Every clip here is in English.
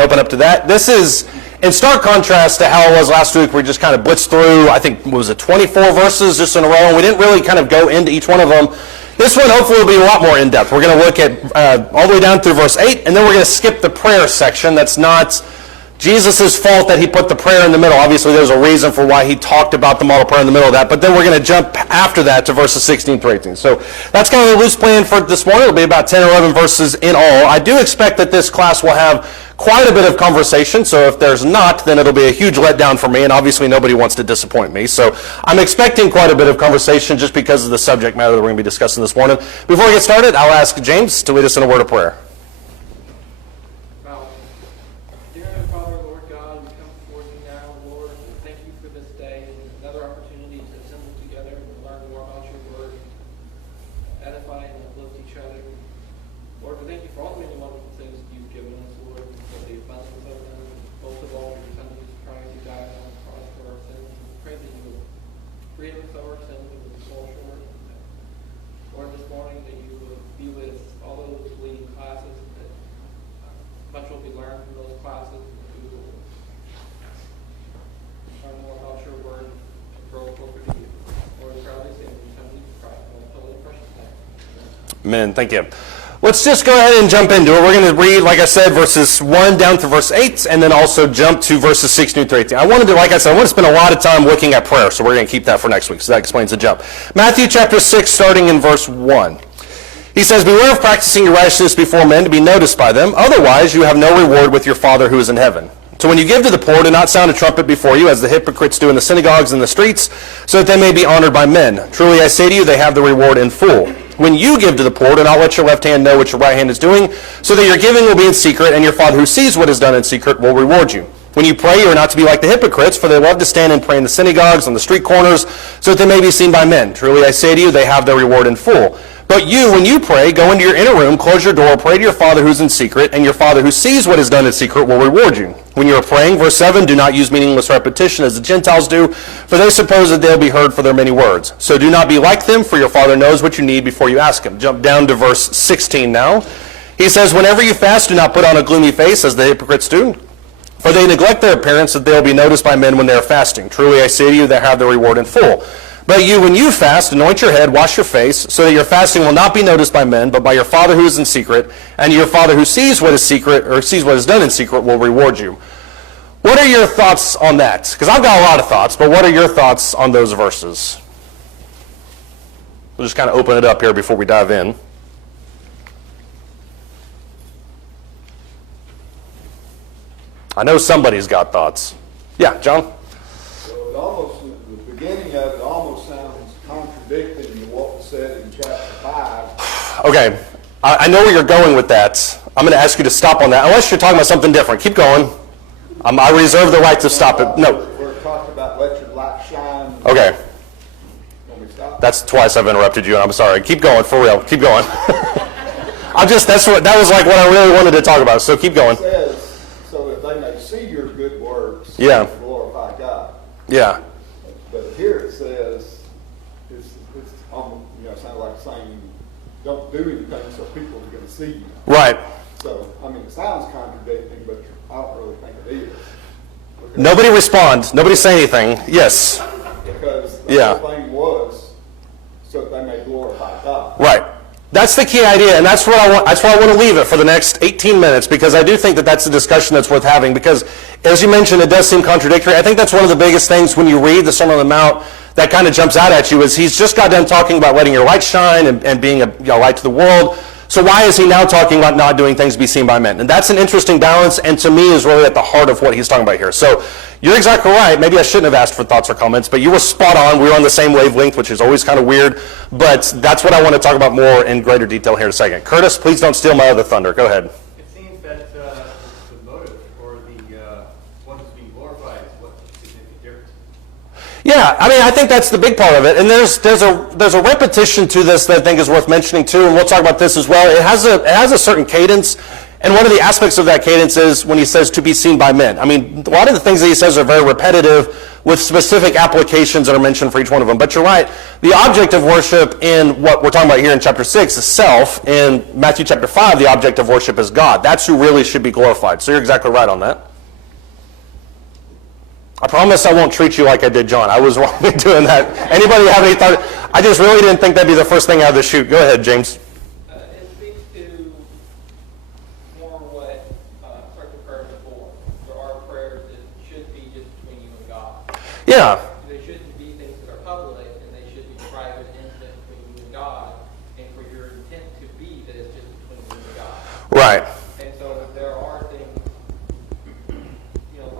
can open up to that. This is in stark contrast to how it was last week. We just kind of blitzed through, I think, what was it, 24 verses just in a row, and we didn't really kind of go into each one of them. This one hopefully will be a lot more in-depth. We're going to look at all the way down through verse 8, and then we're going to skip the prayer section. That's not Jesus' fault that he put the prayer in the middle. Obviously, there's a reason for why he talked about the model prayer in the middle of that, but then we're going to jump after that to verses 16 through 18. So that's kind of the loose plan for this morning. It'll be about 10 or 11 verses in all. I do expect that this class will have quite a bit of conversation, so if there's not, then it'll be a huge letdown for me, and obviously nobody wants to disappoint me. So I'm expecting quite a bit of conversation just because of the subject matter that we're going to be discussing this morning. Before we get started, I'll ask James to lead us in a word of prayer. Amen. Thank you. Let's just go ahead and jump into it. We're going to read, like I said, verses 1 down through verse 8, and then also jump to verses 16 through 18. I want to spend a lot of time looking at prayer, so we're going to keep that for next week. So that explains the jump. Matthew chapter 6, starting in verse 1. He says, "Beware of practicing your righteousness before men to be noticed by them. Otherwise, you have no reward with your Father who is in heaven. So when you give to the poor, do not sound a trumpet before you, as the hypocrites do in the synagogues and the streets, so that they may be honored by men. Truly I say to you, they have the reward in full. When you give to the poor, do not let your left hand know what your right hand is doing, so that your giving will be in secret, and your Father who sees what is done in secret will reward you. When you pray, you are not to be like the hypocrites, for they love to stand and pray in the synagogues, on the street corners, so that they may be seen by men. Truly I say to you, they have their reward in full. But you, when you pray, go into your inner room, close your door, pray to your Father who's in secret, and your Father who sees what is done in secret will reward you. When you are praying," verse 7, "do not use meaningless repetition as the Gentiles do, for they suppose that they'll be heard for their many words. So do not be like them, for your Father knows what you need before you ask him." Jump down to verse 16 now. He says, "Whenever you fast, do not put on a gloomy face as the hypocrites do, for they neglect their appearance that they will be noticed by men when they are fasting. Truly I say to you, they have their reward in full. But you, when you fast, anoint your head, wash your face, so that your fasting will not be noticed by men, but by your Father who is in secret, and your Father who sees what is secret, or sees what is done in secret, will reward you." What are your thoughts on that? Because I've got a lot of thoughts, but what are your thoughts on those verses? We'll just kind of open it up here before we dive in. I know somebody's got thoughts. Yeah, John? It almost, the beginning of it almost sounds contradicting to what was said in chapter 5. Okay, I know where you're going with that. I'm going to ask you to stop on that, unless you're talking about something different. Keep going. I reserve the right to stop it. No. We're talking about let your light shine. Okay. When we stop. That's twice I've interrupted you, and I'm sorry. Keep going, for real. Keep going. That was like what I really wanted to talk about, so keep going. It says, so that they may see your good works Yeah. and glorify God. Yeah. But here it says, it's almost, it sounds like saying, don't do anything so people are going to see you. Right. So, it sounds contradicting, but I don't really think it is. Nobody respond. Nobody say anything. Yes. Because the whole thing was so that they may glorify God. Right. That's the key idea, and that's where I want to leave it for the next 18 minutes, because I do think that that's a discussion that's worth having, because, as you mentioned, it does seem contradictory. I think that's one of the biggest things when you read the Sermon on the Mount that kind of jumps out at you, is he's just got done talking about letting your light shine and being a light to the world. So why is he now talking about not doing things to be seen by men? And that's an interesting balance, and to me is really at the heart of what he's talking about here. So you're exactly right. Maybe I shouldn't have asked for thoughts or comments, but you were spot on. We were on the same wavelength, which is always kind of weird. But that's what I want to talk about more in greater detail here in a second. Curtis, please don't steal my other thunder. Go ahead. It seems that the motive or the one who's being glorified is what makes a significant difference. Yeah, I think that's the big part of it. And there's a repetition to this that I think is worth mentioning too, and we'll talk about this as well. It has a certain cadence, And one of the aspects of that cadence is when he says to be seen by men. I mean, a lot of the things that he says are very repetitive with specific applications that are mentioned for each one of them. But you're right, the object of worship in what we're talking about here in chapter 6 is self. In Matthew chapter 5, the object of worship is God. That's who really should be glorified. So you're exactly right on that. I promise I won't treat you like I did John. I was wrong in doing that. Anybody have any thought? I just really didn't think that'd be the first thing out of the chute. Go ahead, James. It speaks to more what certain prayers are for. There are prayers that should be just between you and God. Yeah. They shouldn't be things that are public, and they should be private and intimate between you and God, and for your intent to be that it's just between you and God. Right. And so there are things,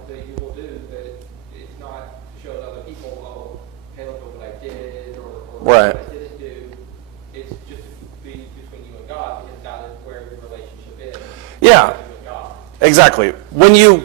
that you will do that it's not to show to other people, oh, hey, look at what I did, or Right. what I didn't do. It's just to be between you and God, because God is where your relationship is. Yeah. Between you and God. Exactly. When you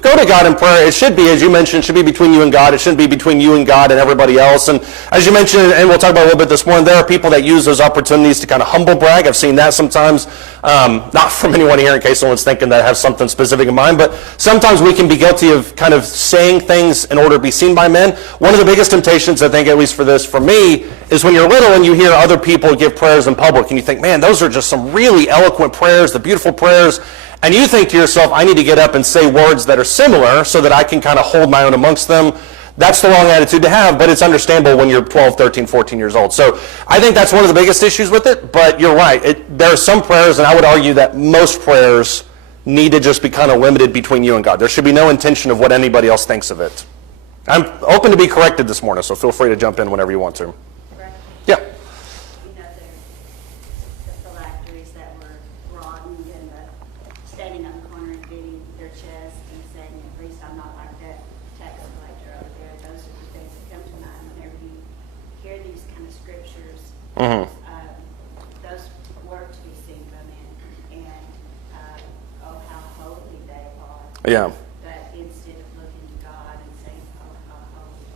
go to God in prayer, it should be, as you mentioned, should be between you and God. It shouldn't be between you and God and everybody else. And as you mentioned, and we'll talk about a little bit this morning, there are people that use those opportunities to kind of humble brag. I've seen that sometimes, not from anyone here in case someone's thinking that I have something specific in mind, but sometimes we can be guilty of kind of saying things in order to be seen by men. One of the biggest temptations, I think, at least for me, is when you're little and you hear other people give prayers in public and you think, man, those are just some really eloquent prayers, the beautiful prayers. And you think to yourself, I need to get up and say words that are similar so that I can kind of hold my own amongst them. That's the wrong attitude to have, but it's understandable when you're 12, 13, 14 years old. So I think that's one of the biggest issues with it, but you're right. There are some prayers, and I would argue that most prayers need to just be kind of limited between you and God. There should be no intention of what anybody else thinks of it. I'm open to be corrected this morning, so feel free to jump in whenever you want to. Right. Yeah. The phylacteries that were broadened and the standing on the corner and beating their chest and saying, at least I'm not like that tax collector over there. Those are the things that come to mind whenever you hear these kind of scriptures. Mm-hmm. Those were to be seen by men. And oh, how holy they are. Yeah. But instead of looking to God and saying, oh, how holy.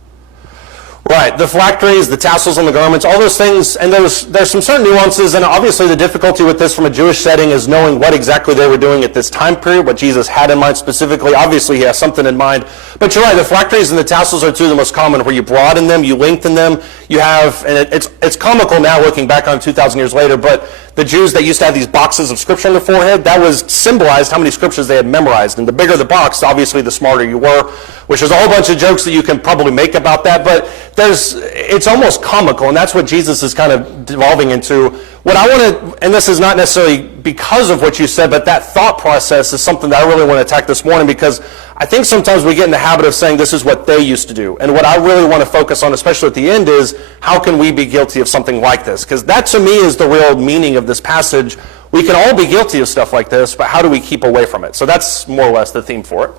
Right, the phylacteries, the tassels on the garments, all those things, and there's some certain nuances, and obviously the difficulty with this from a Jewish setting is knowing what exactly they were doing at this time period, what Jesus had in mind specifically. Obviously he has something in mind, but you're right, the phylacteries and the tassels are two of the most common, where you broaden them, you lengthen them, you have, and it's comical now looking back on 2,000 years later, but the Jews that used to have these boxes of scripture on their forehead, that was symbolized how many scriptures they had memorized, and the bigger the box, obviously the smarter you were, which is a whole bunch of jokes that you can probably make about that, but it's almost comical, and that's what Jesus is kind of devolving into. What I want to, and this is not necessarily because of what you said, but that thought process is something that I really want to attack this morning, because I think sometimes we get in the habit of saying this is what they used to do. And what I really want to focus on, especially at the end, is how can we be guilty of something like this? Because that to me is the real meaning of this passage. We can all be guilty of stuff like this, but how do we keep away from it? So that's more or less the theme for it.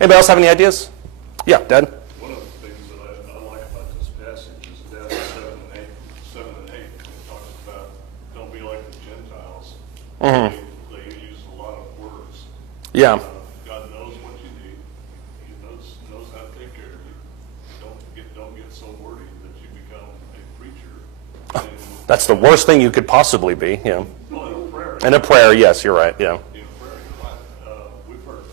Anybody else have any ideas? Yeah, Dad? One of the things that I like about this passage is down in 7 and 8, it talks about don't be like the Gentiles. Mm-hmm. They use a lot of words. Yeah. God knows what you need. He knows how to take care of you. Don't get so wordy that you become a preacher. That's the worst thing you could possibly be, yeah. Well, in a prayer. In a prayer, yes, you're right, yeah. In a prayer, you're right. We've heard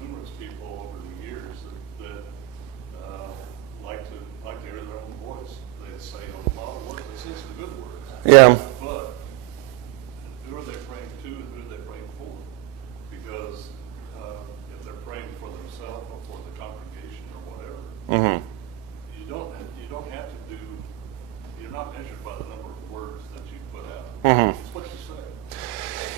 numerous people over the years that like to hear their own voice. They say a lot of words. They say some good words. Yeah. But who are they praying to and who are they praying for? Because if they're praying for themselves or for the congregation or whatever, Mm-hmm. you don't have to do. You're not measured by the number of words that you put out. Mm-hmm. It's what you say.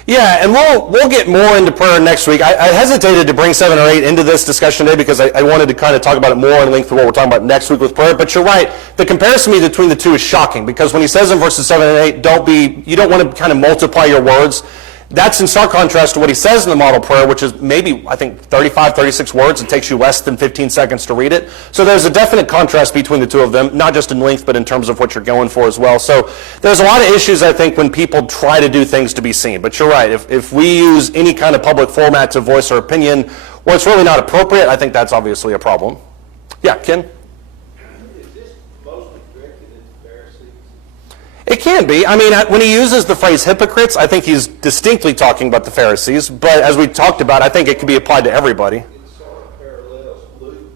Yeah, and we'll get more into prayer next week. I hesitated to bring 7 or 8 into this discussion today because I wanted to kind of talk about it more in length of what we're talking about next week with prayer. But you're right. The comparison between the two is shocking, because when he says in verses 7 and 8, you don't want to kind of multiply your words. That's in stark contrast to what he says in the model prayer, which is maybe, I think, 35, 36 words. It takes you less than 15 seconds to read it. So there's a definite contrast between the two of them, not just in length, but in terms of what you're going for as well. So there's a lot of issues, I think, when people try to do things to be seen. But you're right. If we use any kind of public format to voice our opinion where it's really not appropriate, I think that's obviously a problem. Yeah, Ken? Is this mostly directed at the Pharisees? It can be. I mean, when he uses the phrase hypocrites, I think he's distinctly talking about the Pharisees. But as we talked about, I think it can be applied to everybody. It sort of parallels Luke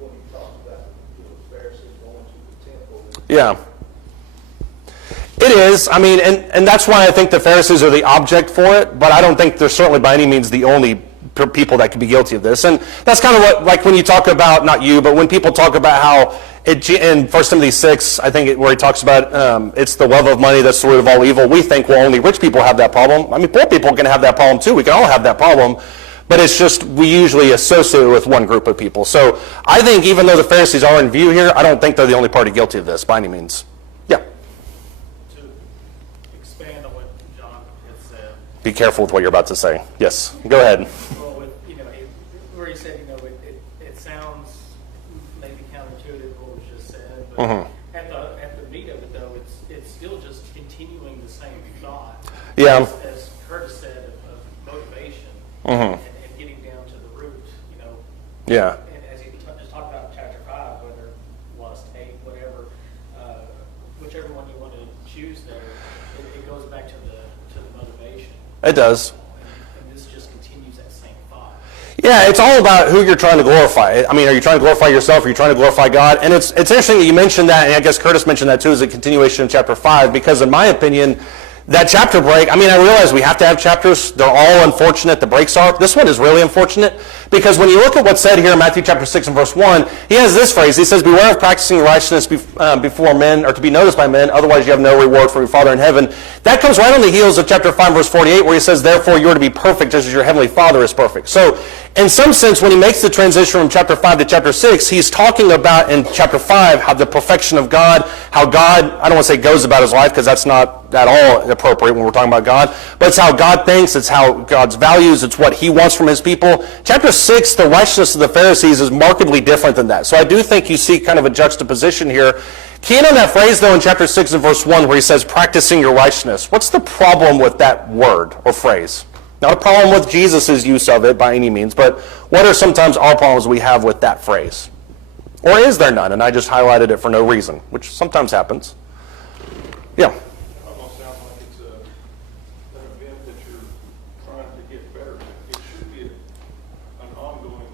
when he talks about the Pharisees going to the temple. Yeah. It is. I mean, and that's why I think the Pharisees are the object for it, but I don't think they're certainly by any means the only people that could be guilty of this. And that's kind of what, like when you talk about, not you, but when people talk about how in 1 Timothy 6, I think where he talks about it's the love of money that's the root of all evil, we think, well, only rich people have that problem. I mean, poor people can have that problem too. We can all have that problem. But it's just we usually associate it with one group of people. So I think even though the Pharisees are in view here, I don't think they're the only party guilty of this by any means. Yeah. To expand on what John had said. Be careful with what you're about to say. Yes. Go ahead. Well, with, where he said, it sounds maybe counterintuitive what was just said, but at the meat of it though, it's still just continuing the same thought. Yeah. As Curtis said, of motivation and getting down to the root, Yeah. And as he just talked about in chapter 5, whether lust, hate, whatever, whichever one you want to choose there, it goes back to the motivation. It does. And this just continues that same thought. Yeah, it's all about who you're trying to glorify. I mean, are you trying to glorify yourself? Are you trying to glorify God? And it's interesting that you mentioned that, and I guess Curtis mentioned that too as a continuation of chapter 5, because in my opinion, that chapter break, I mean, I realize we have to have chapters. They're all unfortunate, the breaks are. This one is really unfortunate because when you look at what's said here in Matthew chapter 6 and verse 1, he has this phrase. He says, beware of practicing righteousness before men, or to be noticed by men, otherwise you have no reward from your Father in heaven. That comes right on the heels of chapter 5 verse 48 where he says, therefore you are to be perfect just as your heavenly Father is perfect. So in some sense, when he makes the transition from chapter 5 to chapter 6, he's talking about in chapter 5 how the perfection of God, how God, I don't want to say goes about his life because that's not at all appropriate when we're talking about God, but it's how God thinks, it's how God's values, it's what he wants from his people. Chapter 6, the righteousness of the Pharisees is markedly different than that. So I do think you see kind of a juxtaposition here. Key in on that phrase, though, in chapter 6 and verse 1 where he says, practicing your righteousness. What's the problem with that word or phrase? Not a problem with Jesus' use of it by any means, but what are sometimes our problems we have with that phrase? Or is there none? And I just highlighted it for no reason, which sometimes happens. Yeah. Almost sounds like it's an event that you're trying to get better at. It should be an ongoing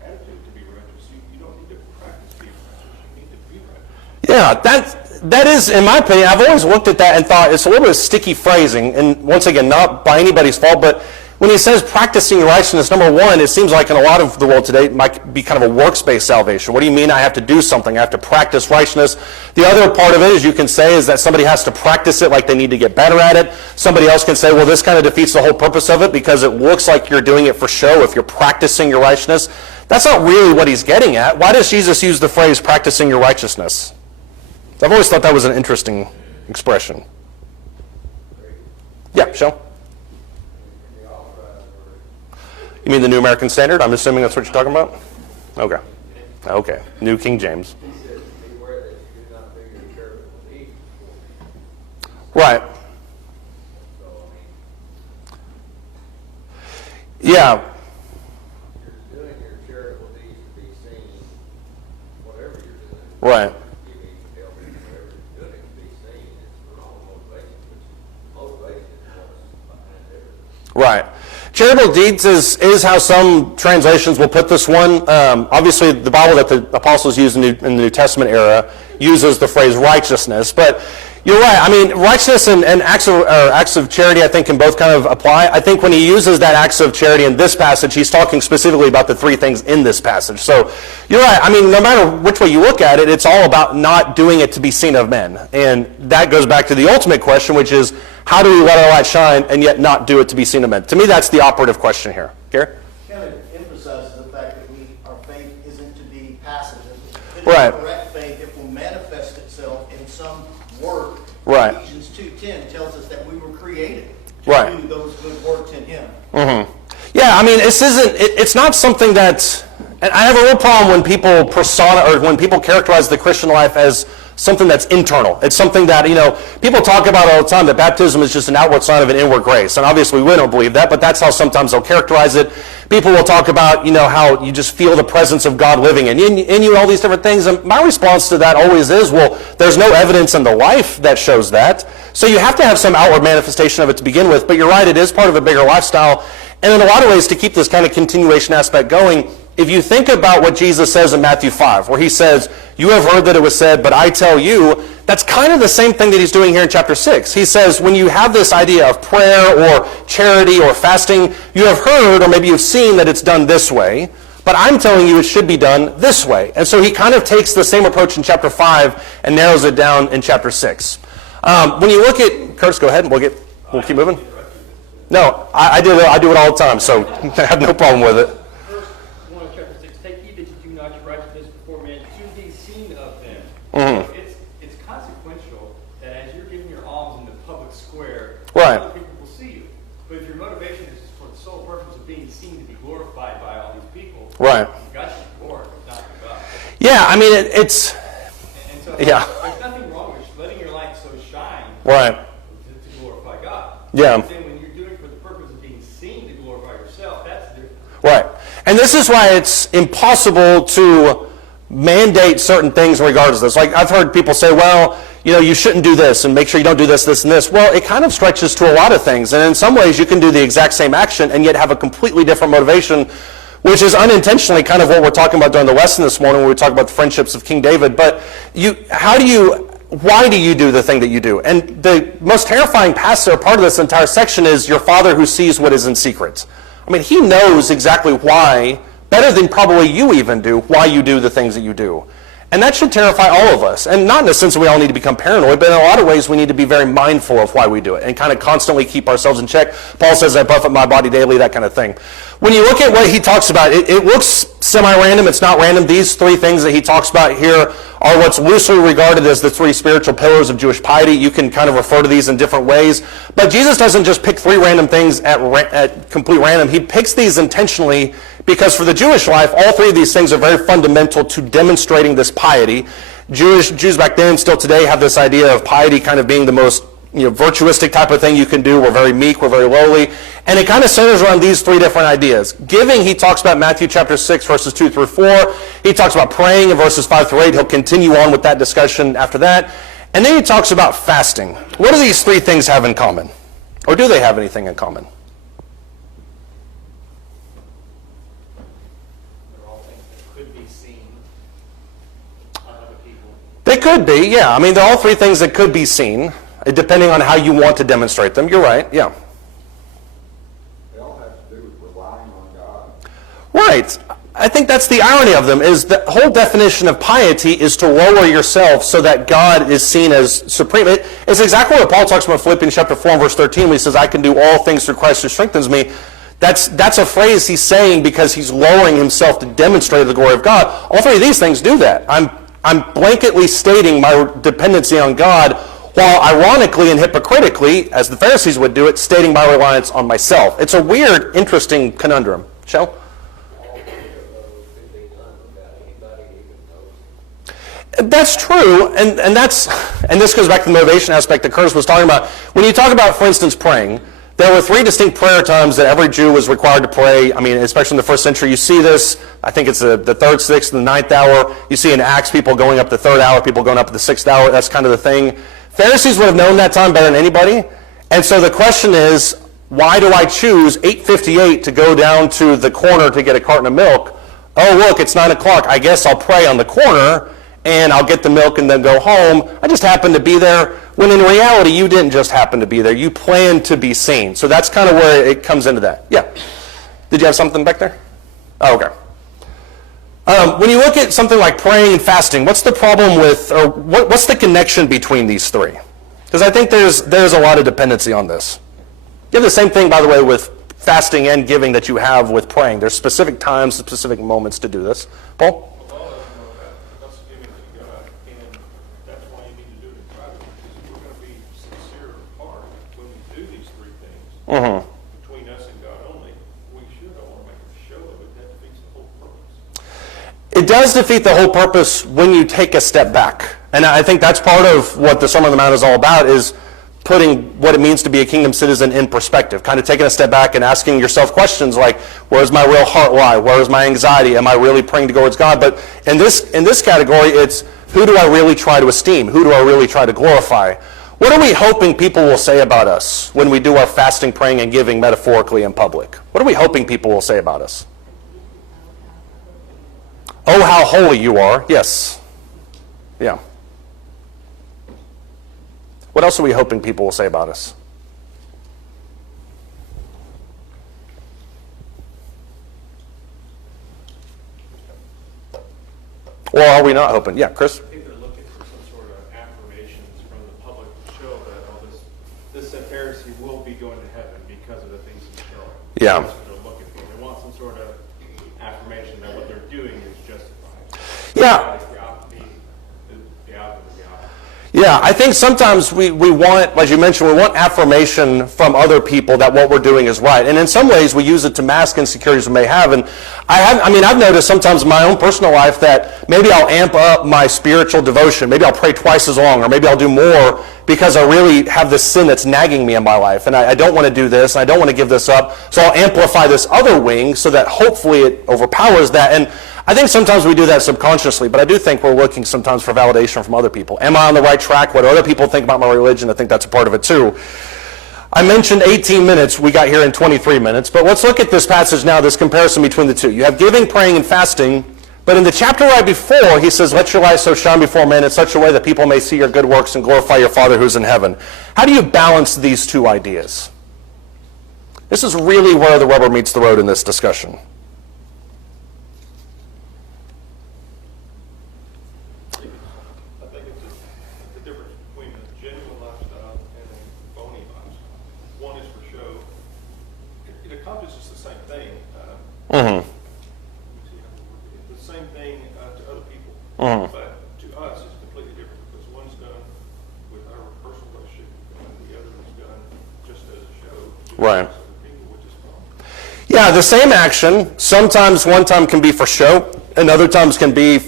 attitude to be righteous. You don't need to practice being righteous. You need to be righteous. Yeah, that is, in my opinion, I've always looked at that and thought it's a little bit of sticky phrasing, and once again, not by anybody's fault, but when he says practicing righteousness, number one, it seems like in a lot of the world today, it might be kind of a works-based salvation. What do you mean I have to do something? I have to practice righteousness. The other part of it, as you can say, is that somebody has to practice it like they need to get better at it. Somebody else can say, well, this kind of defeats the whole purpose of it because it looks like you're doing it for show if you're practicing your righteousness. That's not really what he's getting at. Why does Jesus use the phrase practicing your righteousness? I've always thought that was an interesting expression. Yeah, Michelle? You mean the New American Standard? I'm assuming that's what you're talking about? Okay. Okay. New King James. He says, beware that you do not figure your charitable deeds before people. Right. So, Yeah. you're doing your charitable deeds to be seen, whatever you're doing. Right. Giving, helping, whatever you're doing to be seen is the wrong motivation, which motivation is what's behind everything. Right. Charitable deeds is how some translations will put this one. Obviously, the Bible that the apostles used in the New Testament era uses the phrase righteousness. But you're right. I mean, righteousness and acts of charity, I think, can both kind of apply. I think when he uses that acts of charity in this passage, he's talking specifically about the three things in this passage. So you're right. I mean, no matter which way you look at it, it's all about not doing it to be seen of men. And that goes back to the ultimate question, which is, how do we let our light shine and yet not do it to be seen of men? To me, that's the operative question here. Gary? Kind of emphasizes the fact that our faith isn't to be passive. If it is Right. correct faith, it will manifest itself in some work. Right. Ephesians 2:10 tells us that we were created to Right. do those good works in Him. Mm-hmm. Yeah, I mean, it's not something that, and I have a real problem when people when people characterize the Christian life as something that's internal. It's something that, people talk about all the time, that baptism is just an outward sign of an inward grace. And obviously we don't believe that, but that's how sometimes they'll characterize it. People will talk about, how you just feel the presence of God living in you and all these different things. And my response to that always is, well, there's no evidence in the life that shows that. So you have to have some outward manifestation of it to begin with. But you're right, it is part of a bigger lifestyle. And in a lot of ways, to keep this kind of continuation aspect going, if you think about what Jesus says in Matthew 5, where he says, you have heard that it was said, but I tell you, that's kind of the same thing that he's doing here in chapter 6. He says, when you have this idea of prayer or charity or fasting, you have heard, or maybe you've seen that it's done this way, but I'm telling you it should be done this way. And so he kind of takes the same approach in chapter 5 and narrows it down in chapter 6. When you look at, Curtis, go ahead and we'll keep moving. No, I do it all the time, so I have no problem with it. Mm-hmm. It's consequential that as you're giving your alms in the public square, right, other people will see you. But if your motivation is for the sole purpose of being seen to be glorified by all these people, right, you've got your glory, not your God. Yeah, I mean it's. And so yeah. There's nothing wrong with letting your light so shine, right, to glorify God. Yeah. But then when you're doing it for the purpose of being seen to glorify yourself, that's different. Right, and this is why it's impossible to mandate certain things in regards to this. Like I've heard people say, well, you shouldn't do this and make sure you don't do this, this, and this. Well, it kind of stretches to a lot of things. And in some ways you can do the exact same action and yet have a completely different motivation, which is unintentionally kind of what we're talking about during the lesson this morning when we talk about the friendships of King David. But why do you do the thing that you do? And the most terrifying passage or part of this entire section is your Father who sees what is in secret. I mean, he knows exactly why, better than probably you even do, why you do the things that you do. And that should terrify all of us. And not in the sense that we all need to become paranoid, but in a lot of ways we need to be very mindful of why we do it and kind of constantly keep ourselves in check. Paul says, I buffet my body daily, that kind of thing. When you look at what he talks about, it looks semi-random. It's not random. These three things that he talks about here are what's loosely regarded as the three spiritual pillars of Jewish piety. You can kind of refer to these in different ways. But Jesus doesn't just pick three random things at complete random. He picks these intentionally because for the Jewish life, all three of these things are very fundamental to demonstrating this piety. Jews back then, still today, have this idea of piety kind of being the most virtuistic type of thing you can do. We're very meek, we're very lowly. And it kind of centers around these three different ideas. Giving, he talks about Matthew chapter 6, verses 2 through 4. He talks about praying in verses 5 through 8. He'll continue on with that discussion after that. And then he talks about fasting. What do these three things have in common? Or do they have anything in common? They're all things that could be seen on other people. They could be, yeah. I mean, they're all three things that could be seen, depending on how you want to demonstrate them. You're right, yeah. They all have to do with relying on God. Right. I think that's the irony of them, is the whole definition of piety is to lower yourself so that God is seen as supreme. It's exactly what Paul talks about in Philippians chapter 4 and verse 13, when he says, I can do all things through Christ who strengthens me. That's a phrase he's saying because he's lowering himself to demonstrate the glory of God. All three of these things do that. I'm blanketly stating my dependency on God, while ironically and hypocritically, as the Pharisees would do it, stating my reliance on myself. It's a weird, interesting conundrum. Shell? That's true, and this goes back to the motivation aspect that Curtis was talking about. When you talk about, for instance, praying, there were three distinct prayer times that every Jew was required to pray. I mean, especially in the first century, you see this. I think it's the third, sixth, and the ninth hour. You see in Acts people going up the third hour, people going up the sixth hour. That's kind of the thing. Pharisees would have known that time better than anybody. And so the question is, why do I choose 8:58 to go down to the corner to get a carton of milk? Oh, look, it's 9 o'clock. I guess I'll pray on the corner, and I'll get the milk and then go home. I just happened to be there, when in reality, you didn't just happen to be there. You planned to be seen. So that's kind of where it comes into that. Yeah. Did you have something back there? Oh, okay. When you look at something like praying and fasting, what's the problem with, or what's the connection between these three? Because I think there's a lot of dependency on this. You have the same thing, by the way, with fasting and giving that you have with praying. There's specific times, specific moments to do this. Paul? That's giving to God, and that's why you need to do it in private, because if we're going to be sincere of heart when we do these three things, between us and God only, we should all make a show of it. That defeats the whole purpose. It does defeat the whole purpose when you take a step back. And I think that's part of what the Sermon on the Mount is all about, is putting what it means to be a kingdom citizen in perspective, kind of taking a step back and asking yourself questions like, where's my real heart lie? Where is my anxiety? Am I really praying towards God? But in this category, it's who do I really try to esteem? Who do I really try to glorify? What are we hoping people will say about us when we do our fasting, praying, and giving metaphorically in public? What are we hoping people will say about us? Oh, how holy you are. Yes. Yeah. What else are we hoping people will say about us? Or are we not hoping? Yeah, Chris? I think they're looking for some sort of affirmations from the public to show that, oh, this Pharisee will be going to heaven because of the things he's showing. Yeah. That's what they're looking for. They want some sort of affirmation that what they're doing is justified. Yeah. The outcome is the opposite. Yeah, I think sometimes we want, like you mentioned, we want affirmation from other people that what we're doing is right. And in some ways, we use it to mask insecurities we may have. And I've noticed sometimes in my own personal life that maybe I'll amp up my spiritual devotion. Maybe I'll pray twice as long, or maybe I'll do more because I really have this sin that's nagging me in my life. And I don't want to do this, and I don't want to give this up. So I'll amplify this other wing so that hopefully it overpowers that. And I think sometimes we do that subconsciously, but I do think we're looking sometimes for validation from other people. Am I on the right track? What do other people think about my religion? I think that's a part of it too. I mentioned 18 minutes. We got here in 23 minutes. But let's look at this passage now, this comparison between the two. You have giving, praying, and fasting. But in the chapter right before, he says, let your light so shine before men in such a way that people may see your good works and glorify your Father who's in heaven. How do you balance these two ideas? This is really where the rubber meets the road in this discussion. I think it's the difference between a genuine lifestyle and a phony lifestyle. One is for show. It accomplishes the same thing. Mm-hmm. The same thing to other people. Mm-hmm. But to us, it's completely different because one's done with our personal relationship and the other is done just as a show. Right. To other people, which is wrong. Yeah, the same action, sometimes one time can be for show, and other times can be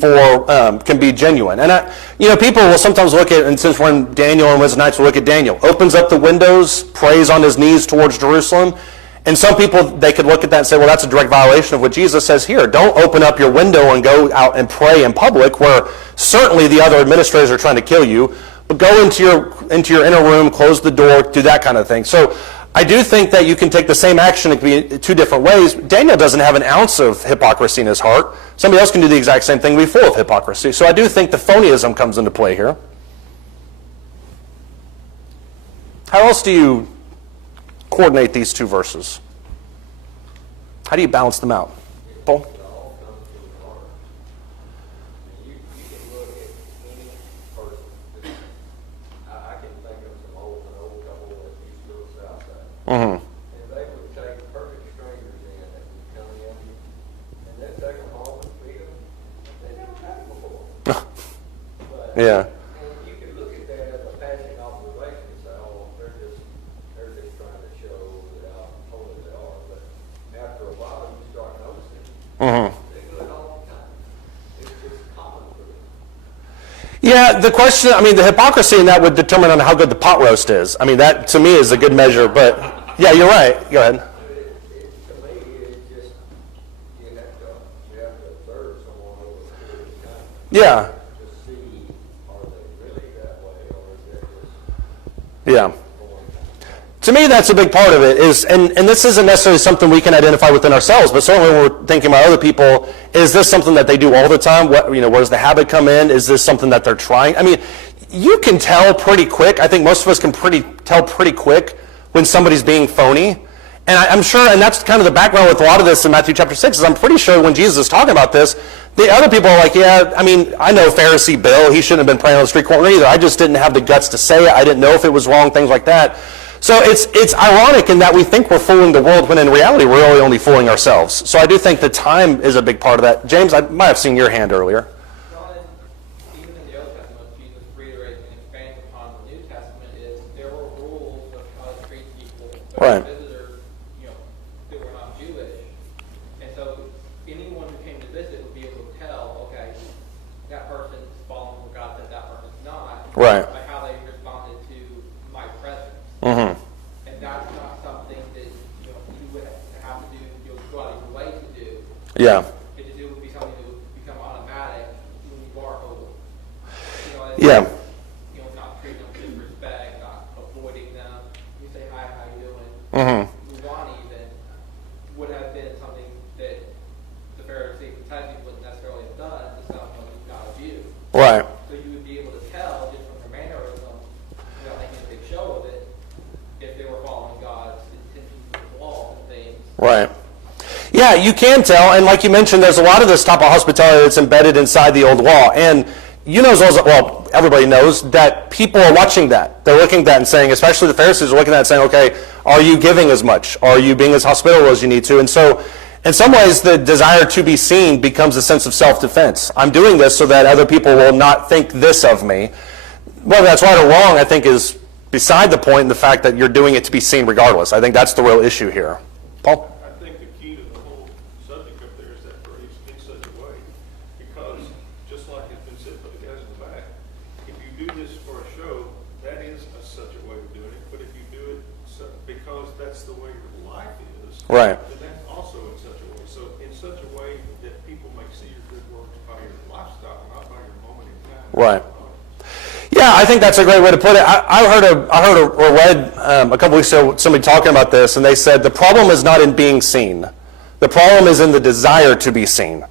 genuine. And people will sometimes look at, and since we're in Daniel and Wednesday nights, we'll look at Daniel. Opens up the windows, prays on his knees towards Jerusalem. And some people, they could look at that and say, well, that's a direct violation of what Jesus says here. Don't open up your window and go out and pray in public, where certainly the other administrators are trying to kill you. But go into your inner room, close the door, do that kind of thing. So I do think that you can take the same action. It can be two different ways. Daniel doesn't have an ounce of hypocrisy in his heart. Somebody else can do the exact same thing and be full of hypocrisy. So I do think the phonyism comes into play here. How else do you coordinate these two verses? How do you balance them out? Paul? It all comes from the heart. You can look at any person. I can think of an old couple that used to go to Southside. Mm-hmm. And they would take perfect strangers in that would come in, and they'd take them home and feed them. They never had them before. But, Yeah. and you can look at that as a passing observation and say, oh, they're just trying to show how holy they are. But after a while, you start noticing Mm-hmm. they do it all the time. It's just common for them. Yeah, the question, the hypocrisy in that would determine on how good the pot roast is. That to me is a good measure, but yeah, you're right. Go ahead. To me, it's just, you have to observe someone over a period of time Yeah, to see, are they really that way, or is that just yeah. going? To me, that's a big part of it. And this isn't necessarily something we can identify within ourselves, but certainly when we're thinking about other people, is this something that they do all the time? Where does the habit come in? Is this something that they're trying? You can tell pretty quick. I think most of us can tell pretty quick when somebody's being phony. And I'm sure, and that's kind of the background with a lot of this in Matthew chapter 6, is I'm pretty sure when Jesus is talking about this, the other people are like, yeah, I know Pharisee Bill, he shouldn't have been praying on the street corner either. I just didn't have the guts to say it. I didn't know if it was wrong, things like that. So it's ironic in that we think we're fooling the world when in reality we're really only fooling ourselves. So I do think the time is a big part of that. James, I might have seen your hand earlier. Well, even in the Old Testament, Jesus reiterates and expands upon the New Testament is there were rules of how to treat people, Right. visitors, who were not Jewish. And so anyone who came to visit would be able to tell, okay, that person is following what God said, that person's Right. by how they responded to my presence. Mm-hmm. And that's not something that, you would have to do, you'll go out of your way to do. Yeah. It would be something that would become automatic when you are holy. Yeah. Not treating them with respect, not avoiding them. You say, hi, how you doing? Mm-hmm. One even would have been something that the Pharisees and Sadducees wouldn't necessarily have done to someone who's not a Jew. Right. So you would be able to tell just from their mannerism, without making a big show of it, if they were following God's intentions with the law and things. Right. Yeah, you can tell, and like you mentioned, there's a lot of this type of hospitality that's embedded inside the old law, and you know, well, everybody knows that people are watching that. They're looking at that and saying, especially the Pharisees are looking at that and saying, okay, are you giving as much? Are you being as hospitable as you need to? And so, in some ways, the desire to be seen becomes a sense of self-defense. I'm doing this so that other people will not think this of me. Whether that's right or wrong, I think, is beside the point in the fact that you're doing it to be seen regardless. I think that's the real issue here. Paul? I think the key to the whole subject up there is that phrase, in such a way, because just like it's been said by the guys in the back, if you do this for a show, that is such a way of doing it. But if you do it because that's the way your life is, Right. then that's also in such a way. So in such a way that people may see your good works by your lifestyle, not by your moment in time. Right. Yeah, I think that's a great way to put it. I heard or read a couple weeks ago somebody talking about this, and they said the problem is not in being seen. The problem is in the desire to be seen.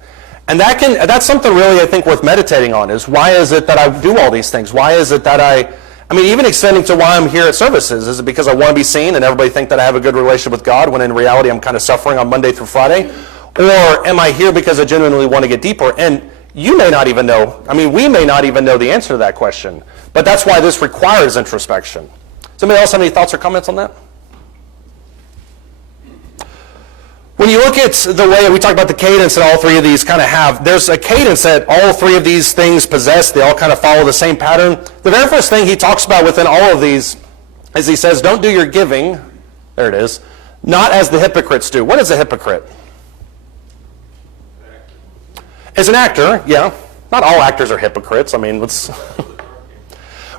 And that's something really I think worth meditating on, is why is it that I do all these things? Why is it that I mean, even extending to why I'm here at services, is it because I want to be seen and everybody think that I have a good relationship with God, when in reality I'm kind of suffering on Monday through Friday? Or am I here because I genuinely want to get deeper? And you may not even know, we may not even know the answer to that question. But that's why this requires introspection. Somebody else have any thoughts or comments on that? When you look at the way we talk about the cadence that all three of these kind of have, there's a cadence that all three of these things possess. They all kind of follow the same pattern. The very first thing he talks about within all of these is he says, don't do your giving, there it is, not as the hypocrites do. What is a hypocrite? As an actor, yeah. Not all actors are hypocrites. let's...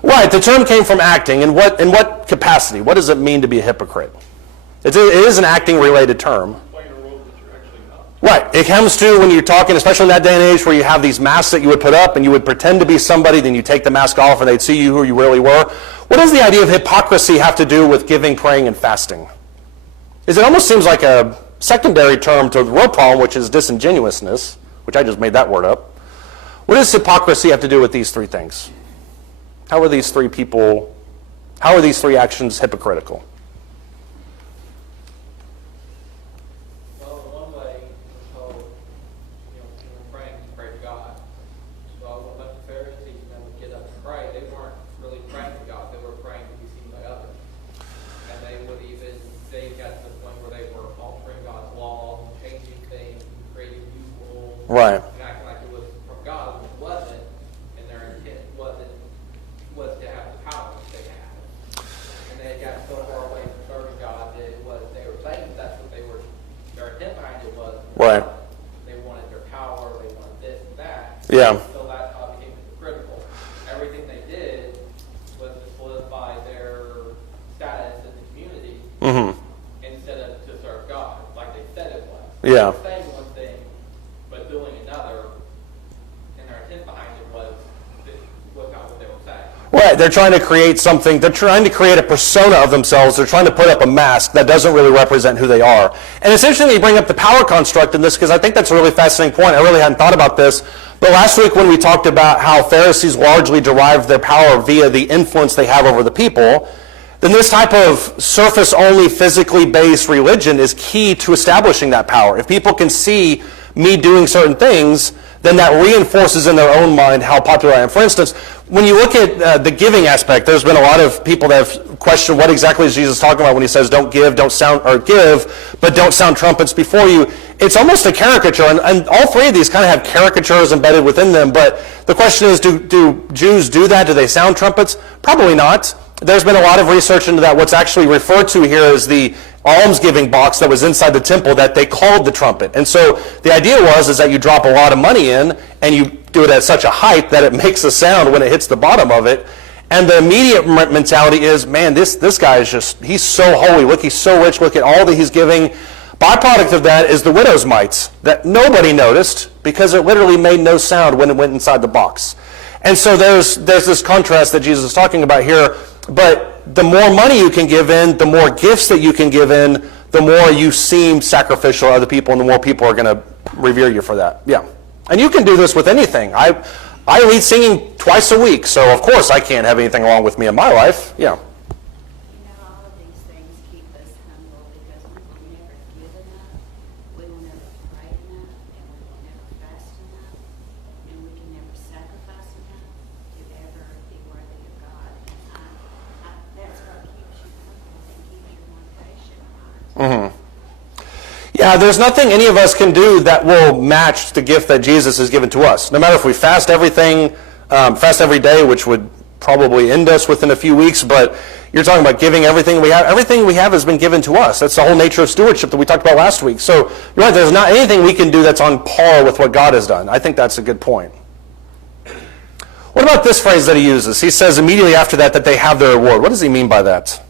Right, the term came from acting. In what capacity? What does it mean to be a hypocrite? It is an acting-related term. Right. It comes to when you're talking, especially in that day and age where you have these masks that you would put up and you would pretend to be somebody, then you take the mask off and they'd see you who you really were. What does the idea of hypocrisy have to do with giving, praying, and fasting? It almost seems like a secondary term to the real problem, which is disingenuousness, which I just made that word up. What does hypocrisy have to do with these three things? How are these three actions hypocritical? Well, in one way, we're told, when we're praying, to pray to God. So when the Pharisees would get up and pray, they weren't really praying to God. They were praying to be seen by others. And they got to the point where they were altering God's law, changing things, creating new rules. Right. And acting like it was from God, when it wasn't. And their intent was to have the power that they had. And they got so far away from serving God that they were saying that's what their intent behind it was. Right. They wanted their power, they wanted this and that. Yeah. So that's how it became hypocritical. Everything they did was to solidify their status in the community instead of to serve God, like they said it was. Yeah. They were saying one thing, but doing another, and their intent behind it was not what they were saying. Right, they're trying to create something, they're trying to create a persona of themselves, they're trying to put up a mask that doesn't really represent who they are. And it's interesting that you bring up the power construct in this, because I think that's a really fascinating point. I really hadn't thought about this, but last week when we talked about how Pharisees largely derived their power via the influence they have over the people, then this type of surface-only, physically based religion is key to establishing that power. If people can see me doing certain things, then that reinforces in their own mind how popular I am. For instance, when you look at the giving aspect, there's been a lot of people that have questioned what exactly is Jesus talking about when he says don't give, but don't sound trumpets before you. It's almost a caricature, and all three of these kind of have caricatures embedded within them, but the question is, do Jews do that? Do they sound trumpets? Probably not. There's been a lot of research into that. What's actually referred to here is the almsgiving box that was inside the temple that they called the trumpet. And so the idea is that you drop a lot of money in and you do it at such a height that it makes a sound when it hits the bottom of it. And the immediate mentality is, man, this guy is just, he's so holy. Look, he's so rich. Look at all that he's giving. Byproduct of that is the widow's mites that nobody noticed because it literally made no sound when it went inside the box. And so there's this contrast that Jesus is talking about here. But the more money you can give in, the more gifts that you can give in, the more you seem sacrificial to other people, and the more people are going to revere you for that. Yeah. And you can do this with anything. I lead singing twice a week, so of course I can't have anything wrong with me in my life. Yeah. All of these things keep us humble because we will never give enough, we will never pray enough, and we will never fast enough, and we can never sacrifice enough to ever be worthy of God. And that's what keeps you humble and keeps your motivation high. Yeah, there's nothing any of us can do that will match the gift that Jesus has given to us. No matter if we fast every day, which would probably end us within a few weeks, but you're talking about giving everything we have. Everything we have has been given to us. That's the whole nature of stewardship that we talked about last week. So you're right, there's not anything we can do that's on par with what God has done. I think that's a good point. What about this phrase that he uses? He says immediately after that they have their reward. What does he mean by that?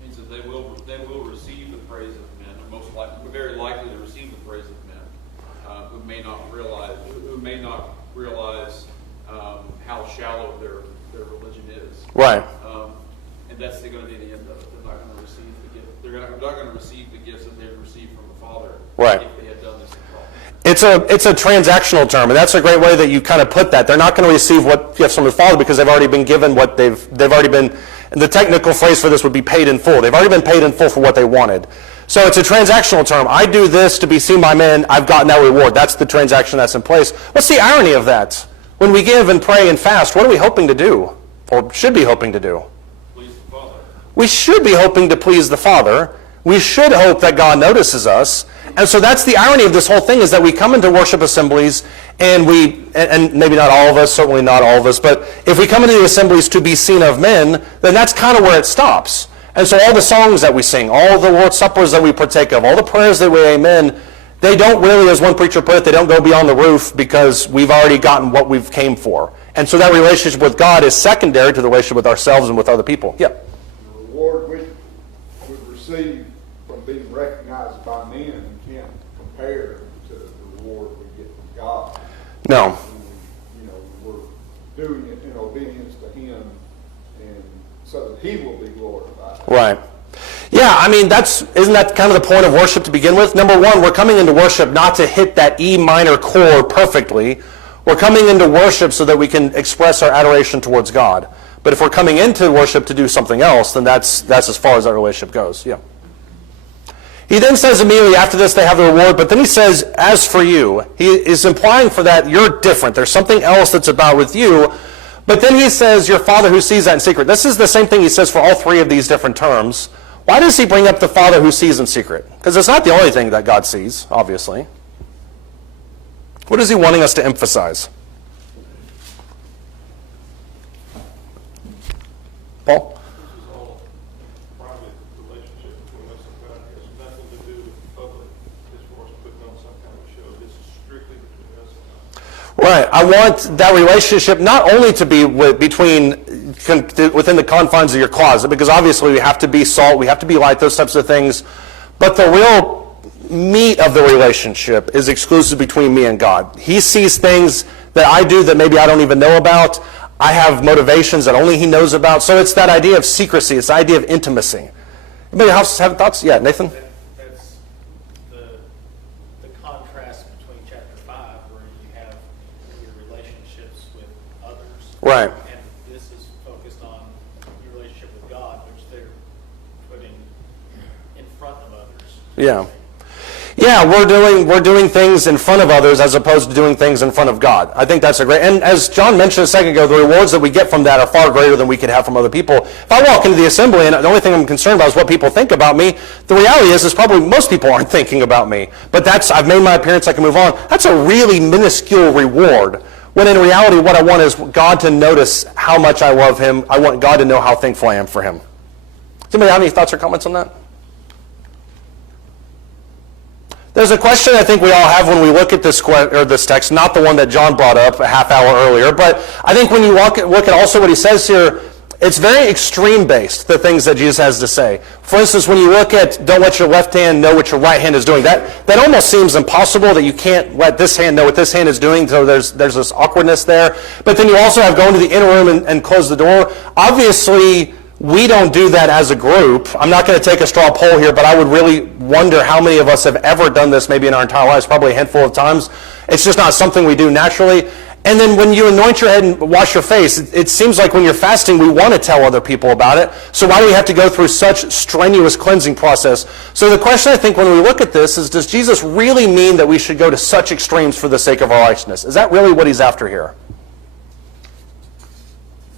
Means that they will receive the praise of men, or very likely to receive the praise of men, who may not realize how shallow their religion is. Right. And that's going to be the end of it. They're not going to receive the gift. They're not going to receive the gifts that they've received from the Father. Right. If they had done this in God. It's a transactional term, and that's a great way that you kind of put that. They're not going to receive what gifts from the Father because they've already been given what they've already been. And the technical phrase for this would be paid in full. They've already been paid in full for what they wanted. So it's a transactional term. I do this to be seen by men. I've gotten that reward. That's the transaction that's in place. What's the irony of that? When we give and pray and fast, what are we hoping to do, or should be hoping to do? Please the Father. We should be hoping to please the Father. We should hope that God notices us. And so that's the irony of this whole thing, is that we come into worship assemblies and and maybe not all of us, certainly not all of us, but if we come into the assemblies to be seen of men, then that's kind of where it stops. And so all the songs that we sing, all the Lord's Suppers that we partake of, all the prayers that we amen, they don't really, as one preacher put it, they don't go beyond the roof because we've already gotten what we've came for. And so that relationship with God is secondary to the relationship with ourselves and with other people. Yeah. The reward we would receive from being recognized by men can't compare to the reward we get from God. No. We're doing it in obedience to Him, and so that He will be glorified. Right. Yeah, I mean, isn't that kind of the point of worship to begin with? Number one, we're coming into worship not to hit that E minor chord perfectly. We're coming into worship so that we can express our adoration towards God. But if we're coming into worship to do something else, then that's as far as our relationship goes. Yeah. He then says immediately after this they have the reward, but then he says, as for you. He is implying for that you're different. There's something else that's about with you. But then he says, your Father who sees that in secret. This is the same thing he says for all three of these different terms. Why does he bring up the Father who sees in secret? Because it's not the only thing that God sees, obviously. What is he wanting us to emphasize? Paul? This is all a private relationship between us and God. It has nothing to do with the public as far as putting on some kind of show. This is strictly between us and God. Right. I want that relationship not only to be within the confines of your closet, because obviously we have to be salt, we have to be light, those types of things, but the real meat of the relationship is exclusive between me and God. He sees things that I do that maybe I don't even know about. I have motivations that only He knows about. So it's that idea of secrecy. It's the idea of intimacy. Anybody else have thoughts? Yeah, Nathan? That's the contrast between chapter 5, where you have your relationships with others. Right. And this is focused on your relationship with God, which they're putting in front of others. Yeah. Yeah, we're doing things in front of others as opposed to doing things in front of God. I think that's a great, and as John mentioned a second ago, the rewards that we get from that are far greater than we could have from other people. If I walk into the assembly and the only thing I'm concerned about is what people think about me, the reality is probably most people aren't thinking about me. But I've made my appearance, I can move on. That's a really minuscule reward, when in reality what I want is God to notice how much I love Him. I want God to know how thankful I am for Him. Does anybody have any thoughts or comments on that? There's a question I think we all have when we look at this text, not the one that John brought up a half hour earlier, but I think when you look at also what he says here, it's very extreme-based, the things that Jesus has to say. For instance, when you look at don't let your left hand know what your right hand is doing, that almost seems impossible that you can't let this hand know what this hand is doing, so there's this awkwardness there. But then you also have go into the inner room and close the door. Obviously, we don't do that as a group. I'm not going to take a straw poll here, but I would really wonder how many of us have ever done this maybe in our entire lives, probably a handful of times. It's just not something we do naturally. And then when you anoint your head and wash your face, it seems like when you're fasting, we want to tell other people about it. So why do we have to go through such strenuous cleansing process? So the question I think when we look at this is, does Jesus really mean that we should go to such extremes for the sake of our righteousness? Is that really what he's after here?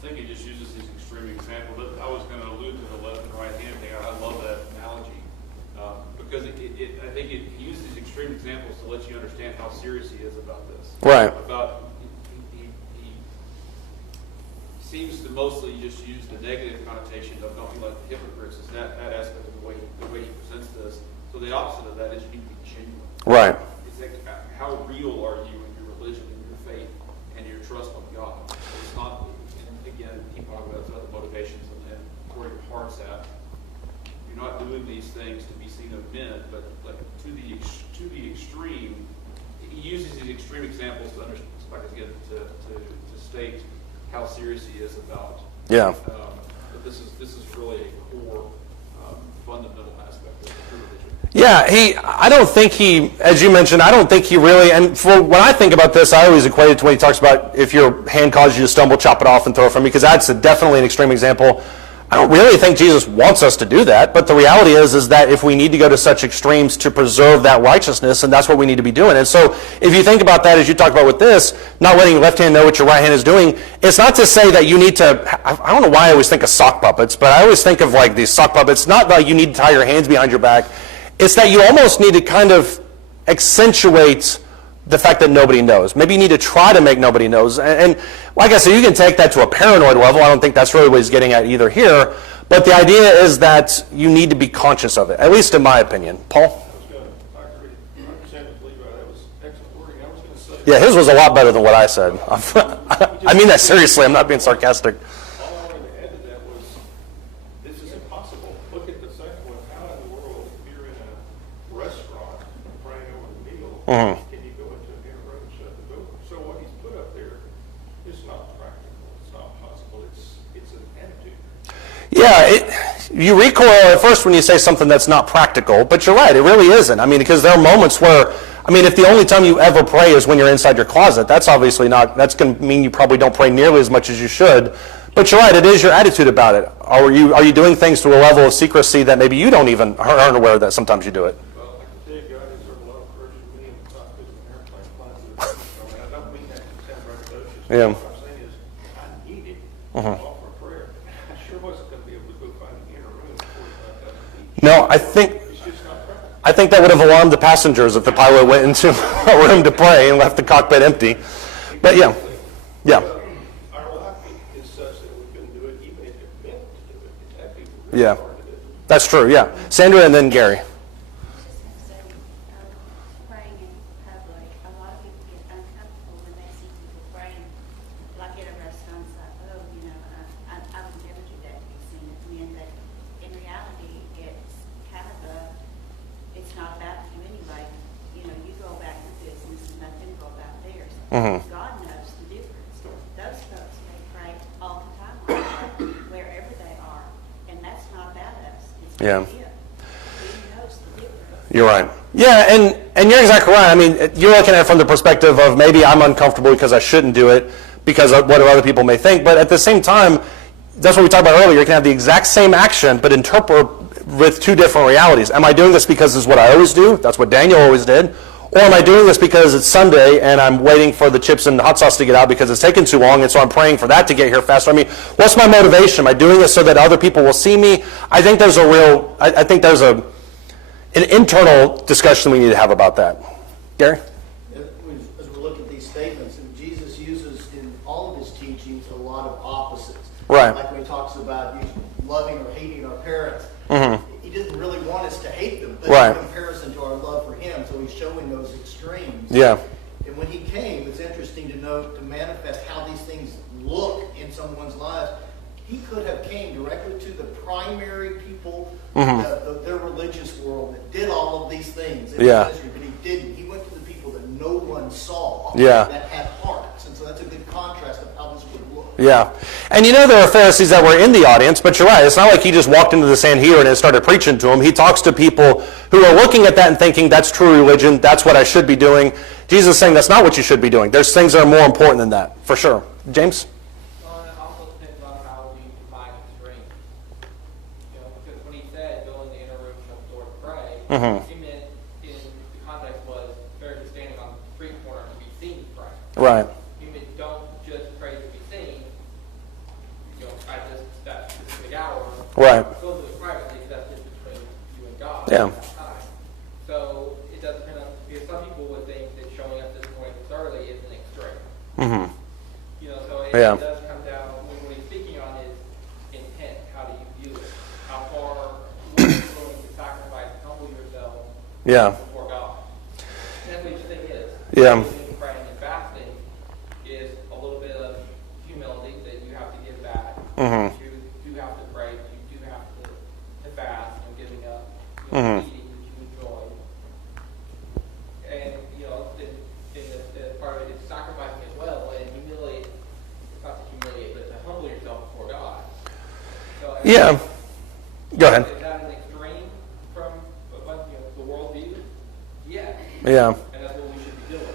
I think he just uses these extreme examples. I was going to allude to the left and right hand thing. I love that analogy because I think he uses these extreme examples to let you understand how serious he is about this. Right. He seems to mostly just use the negative connotation of don't be like the hypocrites. Is that aspect of the way he presents this? So the opposite of that is you need to be genuine. Right. It's like how real are you in your religion and your faith and your trust on God? It's not. And again, keep talking about the motivations and where your heart's at. You're not doing these things to be seen of men, but like to the extreme. He uses these extreme examples to understand, to state how serious he is about. Yeah. But this is really a core, fundamental aspect of the true religion. Yeah, I don't think he, as you mentioned, I don't think he really, and for when I think about this, I always equate it to when he talks about if your hand causes you to stumble, chop it off and throw it from you, because that's definitely an extreme example. I don't really think Jesus wants us to do that, but the reality is that if we need to go to such extremes to preserve that righteousness, and that's what we need to be doing. And so if you think about that, as you talk about with this, not letting your left hand know what your right hand is doing, it's not to say that you need to, I don't know why I always think of sock puppets, but I always think of like these sock puppets, not like you need to tie your hands behind your back. It's that you almost need to kind of accentuate the fact that nobody knows. Maybe you need to try to make nobody knows. And like I said, you can take that to a paranoid level. I don't think that's really what he's getting at either here. But the idea is that you need to be conscious of it, at least in my opinion. Paul? I agree 100% with Levi. That was excellent wording. I was going to say. Yeah, his was a lot better than what I said. I mean that seriously. I'm not being sarcastic. All I wanted to add to that was, this is impossible. Look at the second one. How in the world, if you're in a restaurant praying over the meal, can you go into an inner room and shut the door? So what he's put up there is not practical. It's not possible. It's an attitude. Yeah, you recoil at first when you say something that's not practical, but you're right, it really isn't. I mean, because there are moments where, I mean, if the only time you ever pray is when you're inside your closet, that's obviously not, that's going to mean you probably don't pray nearly as much as you should. But you're right, it is your attitude about it. Are you doing things to a level of secrecy that maybe you don't even aren't aware that sometimes you do it? Well, I can tell you, God has served a lot of courage to me in the cockpit of an airplane flying through the I mean, I don't mean that to sound braggadocious. Yeah. What I'm saying is, I need it to offer prayer. I sure wasn't going to be able to go find an inner room at 45,000 feet. No, I think It's just not practical. I think that would have alarmed the passengers if the pilot went into a room to pray and left the cockpit empty. But yeah. Our life is such that we couldn't do it even if it meant to do it. It's actually really Yeah. hard to do. That's true, yeah. Sandra and then Gary. Praying in public, a lot of people get uncomfortable when they see people praying, like at a restaurant, it's like, oh, I would never do that to be seen as men, but in reality, it's kind of it's not about you anyway. You go about your business and let them go about theirs. God knows the difference. Those folks may pray all the time, like that, wherever they are, and that's not about us. It's Yeah. about Him. He knows the difference. You're right. Yeah, and you're exactly right. I mean, you're looking at it from the perspective of maybe I'm uncomfortable because I shouldn't do it because of what other people may think. But at the same time, that's what we talked about earlier. You can have the exact same action, but interpret with two different realities. Am I doing this because this is what I always do? That's what Daniel always did. Or am I doing this because it's Sunday and I'm waiting for the chips and the hot sauce to get out because it's taken too long, and so I'm praying for that to get here faster? I mean, what's my motivation? Am I doing this so that other people will see me? I think there's an internal discussion we need to have about that. Gary? As we look at these statements, and Jesus uses in all of his teachings a lot of opposites. Right. Like when he talks about loving or hating our parents. he didn't really want us to hate them, but Right. in comparison to our love for him, so he's showing those extremes. Yeah. And when he came, it's interesting to note, to manifest how these things look in someone's lives. He could have came directly to the primary people, their religious world that did all of these things in Yeah. ministry, but he didn't. He went to the people that no one saw, Yeah. that had hearts. And so that's a good contrast of how this would look. Yeah. And you know there are Pharisees that were in the audience, but you're right. It's not like he just walked into the Sanhedrin and started preaching to them. He talks to people who are looking at that and thinking, that's true religion, that's what I should be doing. Jesus is saying that's not what you should be doing. There's things that are more important than that, for sure. James? Well, it also depends on how we define extreme. You know, because when he said, go in the inner room, shut the door to pray, he meant in the context was Pharisees standing on the street corner to be seen praying. Right. He meant don't just pray to be seen. You know, at this that specific hour. Right. Go to it privately because that's just between you and God. Yeah. At that time. So it does depend on, because some people would think that showing up this morning this early is an extreme. Mm-hmm. You know, so it Yeah. does come down, when he's speaking on his intent, how do you view it? How far are you willing to sacrifice, humble yourself Yeah. before God? And that's what each thing is. Yeah. Praying and fasting is a little bit of humility that you have to give back. Mhm. You do have to pray, you do have to fast, and giving up, Mhm. eating that you enjoy. And, you know, the part of it is sacrificing as well, and humiliate, not to humiliate, but to humble yourself before God. So, Yeah. Go ahead. Is that an extreme from the worldview? Yeah. Yeah. And that's what we should be doing.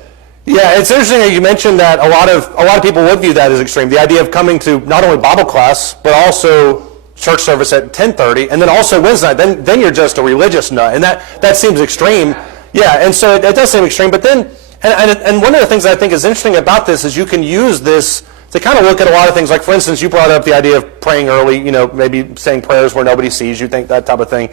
Yeah, it's interesting that you mentioned that a lot of people would view that as extreme. The idea of coming to not only Bible class, but also church service at 10:30, and then also Wednesday night. Then you're just a religious nut, and that seems extreme. Yeah, and so it does seem extreme. But then, and one of the things that I think is interesting about this is you can use this to kind of look at a lot of things. Like, for instance, you brought up the idea of praying early, you know, maybe saying prayers where nobody sees you, think that type of thing.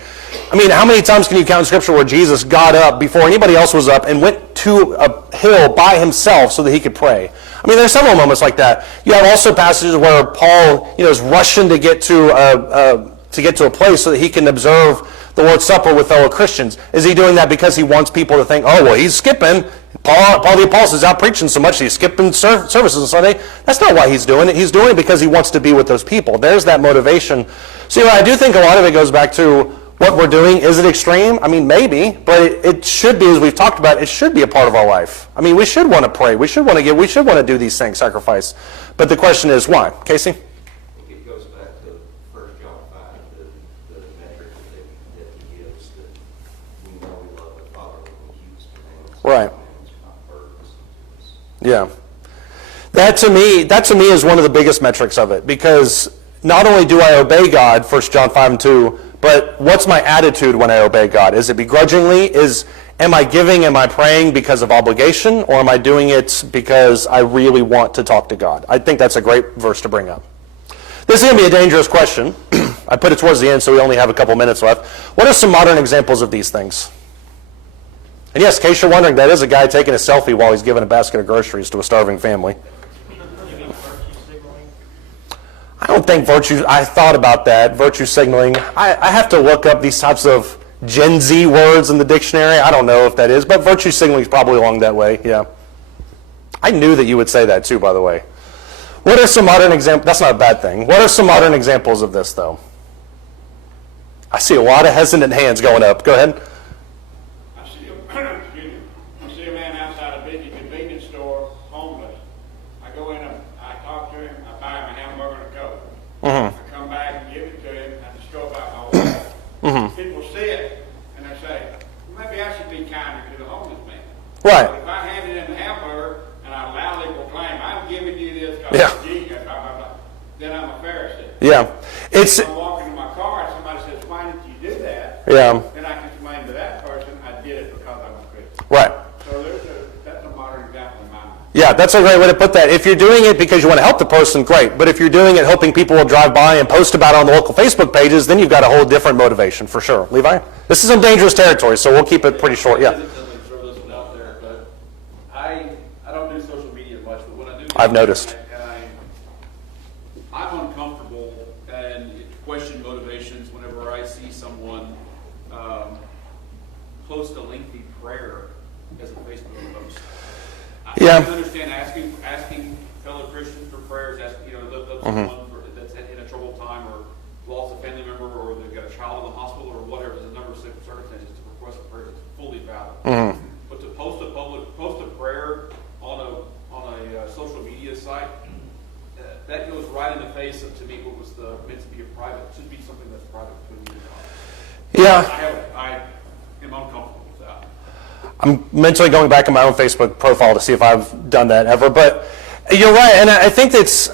I mean, how many times can you count in Scripture where Jesus got up before anybody else was up and went to a hill by himself so that he could pray? I mean, there's several moments like that. You have also passages where Paul, you know, is rushing to get to a place so that he can observe the Lord's Supper with fellow Christians. Is he doing that because he wants people to think, oh, well, he's skipping? Paul the Apostle is out preaching so much he's skipping services on Sunday. That's not why he's doing it. He's doing it because he wants to be with those people. There's that motivation. So I do think a lot of it goes back to what we're doing. Is it extreme? I mean, maybe, but it should be, as we've talked about, it should be a part of our life. I mean, we should want to pray. We should want to give. We should want to do these things, sacrifice. But the question is, why? Casey? I think it goes back to 1 John 5, the metrics that he gives, that we know we love the Father when we keep his commandments. Right. His commandments are not burdensome to us. Yeah. That to me is one of the biggest metrics of it, because not only do I obey God, 1 John 5:2, but what's my attitude when I obey God? Is it begrudgingly? Am I giving, am I praying because of obligation, or am I doing it because I really want to talk to God? I think that's a great verse to bring up. This is going to be a dangerous question. I put it towards the end, so we only have a couple minutes left. What are some modern examples of these things? And yes, in case you're wondering, that is a guy taking a selfie while he's giving a basket of groceries to a starving family. I don't think virtue, I thought about that, virtue signaling. I have to look up these types of Gen Z words in the dictionary. I don't know if that is, but virtue signaling is probably along that way, yeah. I knew that you would say that too, by the way. What are some modern examples? That's not a bad thing. What are some modern examples of this, though? I see a lot of hesitant hands going up. Go ahead. I see a man outside a big convenience store, homeless. I go in, I talk to him, I buy him a hamburger and a Coke. I come back and give it to him, I just go about my way. People see it, and they say, maybe I should be kinder to the homeless man. Right. But if I handed him the hamburger, and I loudly proclaim, I'm giving you this because Yeah. of Jesus, blah, blah, blah, then I'm a Pharisee. Yeah. It's, If I'm walking in my car and somebody says, why didn't you do that? yeah, Then I can explain to that person, I did it because I'm a Christian. right. So that's a modern example in my mind. Yeah, that's a great way to put that. If you're doing it because you want to help the person, great. But if you're doing it hoping people will drive by and post about it on the local Facebook pages, then you've got a whole different motivation, for sure. Levi? This is some dangerous territory, so we'll keep it pretty short. Yeah. Throw this one out there, but I don't do social media much, but when I do, I've noticed. I'm uncomfortable and question motivations whenever I see someone Facebook post. Yeah. I can understand asking fellow Christians for prayers, those ones that's in a troubled time or lost a family member or they've got a child in the hospital or whatever. There's a number of circumstances to request a prayer. It's fully valid. But to post a prayer on a social media site, that goes right in the face of, to me, what was meant to be a private. It should be something that's private between you and God. Yeah. I am uncomfortable with that. I'm mentally going back on my own Facebook profile to see if I've done that ever. But you're right, and I think that's,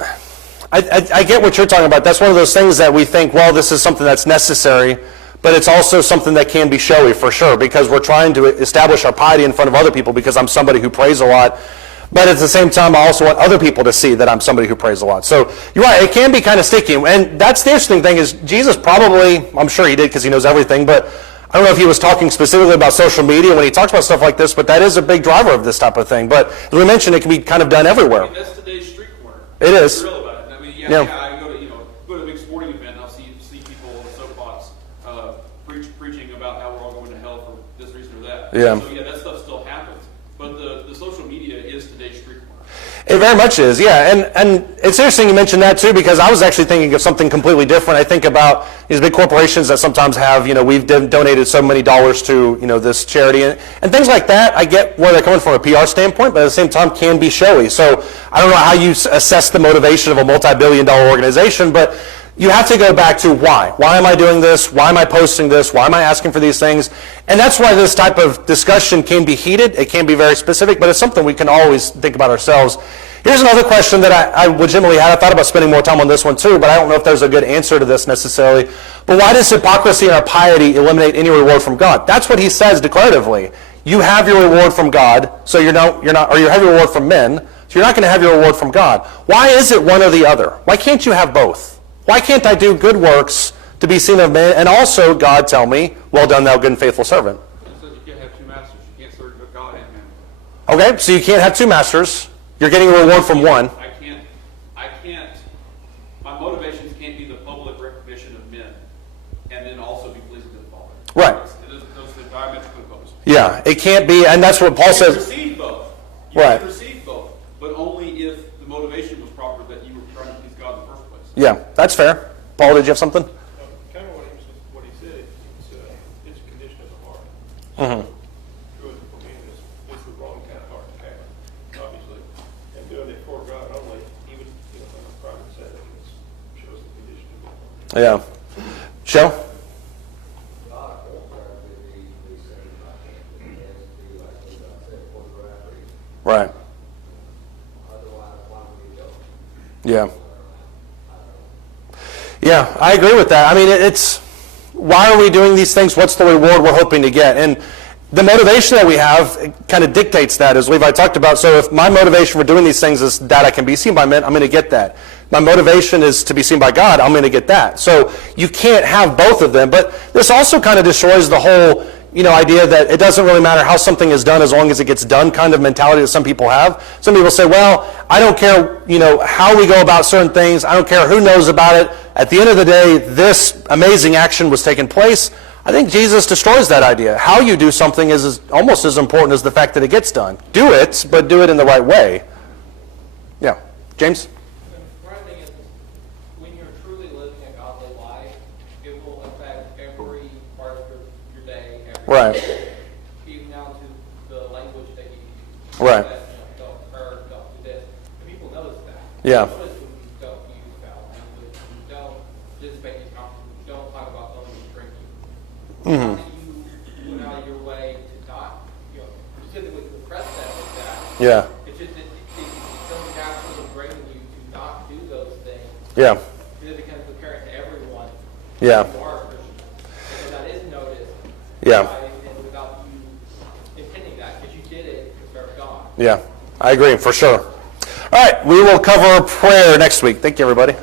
I get what you're talking about. That's one of those things that we think, well, this is something that's necessary, but it's also something that can be showy for sure, because we're trying to establish our piety in front of other people because I'm somebody who prays a lot. But at the same time, I also want other people to see that I'm somebody who prays a lot. So you're right, it can be kind of sticky. And that's the interesting thing is Jesus probably, I'm sure he did because he knows everything, but I don't know if he was talking specifically about social media when he talks about stuff like this, but that is a big driver of this type of thing. But as we mentioned, it can be kind of done everywhere. I mean, that's today's street corner. It is. Be real about it. I mean, Yeah. I go to a big sporting event and I'll see people on the soapbox preaching about how we're all going to hell for this reason or that. Yeah. So that stuff still happens. But the social media is today's street corner. It very much is, yeah. And it's interesting you mentioned that too, because I was actually thinking of something completely different. I think about these big corporations that sometimes have, we've donated so many dollars to, this charity and things like that. I get where they're coming from a PR standpoint, but at the same time can be showy. So I don't know how you assess the motivation of a multi-billion-dollar organization, but you have to go back to why. Why am I doing this? Why am I posting this? Why am I asking for these things? And that's why this type of discussion can be heated. It can be very specific, but it's something we can always think about ourselves. Here's another question that I legitimately had. I thought about spending more time on this one too, but I don't know if there's a good answer to this necessarily. But why does hypocrisy in our piety eliminate any reward from God? That's what he says declaratively. You have your reward from God, so you're not, or you have your reward from men, so you're not going to have your reward from God. Why is it one or the other? Why can't you have both? Why can't I do good works to be seen of men, and also God tell me, well done, thou good and faithful servant? It says you can't have two masters. You can't serve God and man. Okay, so you can't have two masters. You're getting a reward from one. My motivations can't be the public recognition of men and then also be pleasing to the Father. Right. Those are diametrically opposed. Yeah, it can't be, and that's what Paul You can says. receive both. Right. Can receive both, but only if the motivation was proper that you were trying to please God in the first place. Yeah, that's fair. Paul, did you have something? Kind of what he said, it's a condition of the heart. Mm-hmm. Good for me is the wrong kind of heart to have, obviously. And doing it for God only, even in a private setting, shows the condition of the heart. Yeah. Joe? God won't try to be saved by him. It has to be like I said, pornography. Right. Otherwise, why would he go? Yeah. Yeah, I agree with that. I mean, it's why are we doing these things? What's the reward we're hoping to get? And the motivation that we have kind of dictates that, as Levi talked about. So if my motivation for doing these things is that I can be seen by men, I'm going to get that. My motivation is to be seen by God, I'm going to get that. So you can't have both of them. But this also kind of destroys the whole idea that it doesn't really matter how something is done as long as it gets done kind of mentality that some people have. Some people say, well, I don't care, how we go about certain things. I don't care who knows about it. At the end of the day, this amazing action was taking place. I think Jesus destroys that idea. How you do something is almost as important as the fact that it gets done. Do it, but do it in the right way. Yeah. James? The right thing is, when you're truly living a godly life, it will affect every part of your day, every Right. day, even down to the language that you use. Right. That, don't curse, don't do this. And people notice that. Yeah. They notice when you don't use foul language, when you don't participate in conversations, you don't talk about something you're drinking. Mm-hmm. How do you went out of your way to not, specifically repress that like that? Yeah. It's just it doesn't naturally bring you to not do those things. Yeah. It becomes apparent to everyone. Yeah. You are a Christian. Because that is noticed. Yeah. And without you intending that, because you did it to serve God. Yeah. I agree, for sure. All right. We will cover prayer next week. Thank you, everybody.